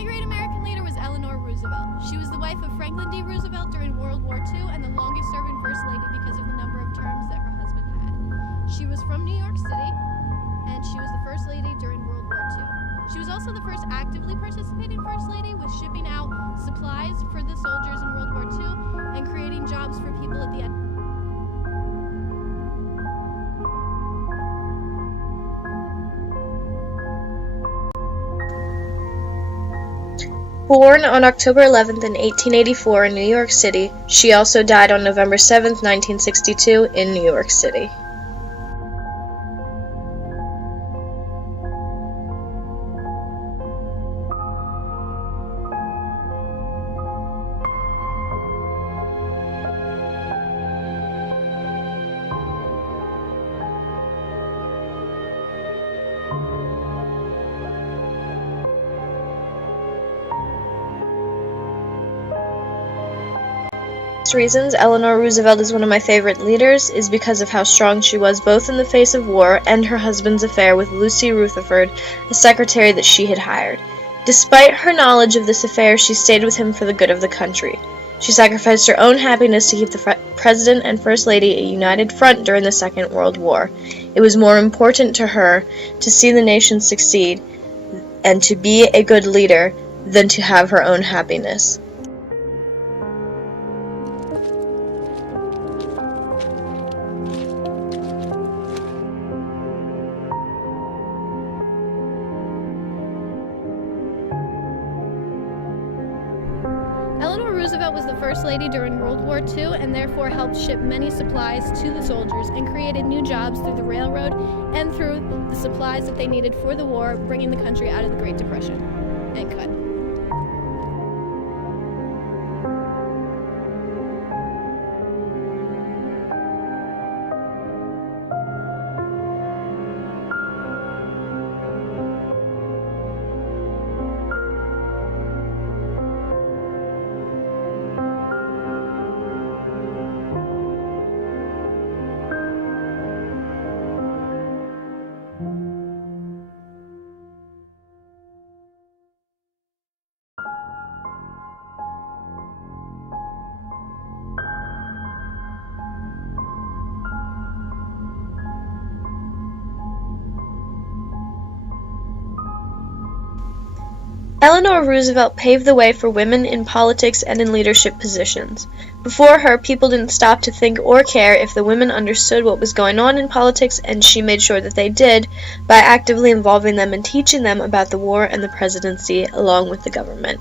My great American leader was Eleanor Roosevelt. She was the wife of Franklin D. Roosevelt during World War II and the longest-serving First Lady because of the number of terms that her husband had. She was from New York City, and she was the First Lady during World War II. She was also the first actively participating First Lady with shipping out supplies for the soldiers in World War II and creating jobs for people at the end. Born on October 11th in 1884 in New York City, she also died on November 7th, 1962 in New York City. Reasons Eleanor Roosevelt is one of my favorite leaders is because of how strong she was both in the face of war and her husband's affair with Lucy Rutherford, a secretary that she had hired. Despite her knowledge of this affair, she stayed with him for the good of the country. She sacrificed her own happiness to keep the President and First Lady a united front during the Second World War. It was more important to her to see the nation succeed and to be a good leader than to have her own happiness. Eleanor Roosevelt was the First Lady during World War II and therefore helped ship many supplies to the soldiers and created new jobs through the railroad and through the supplies that they needed for the war, bringing the country out of the Great Depression. And cut. Eleanor Roosevelt paved the way for women in politics and in leadership positions. Before her, people didn't stop to think or care if the women understood what was going on in politics, and she made sure that they did by actively involving them and teaching them about the war and the presidency along with the government.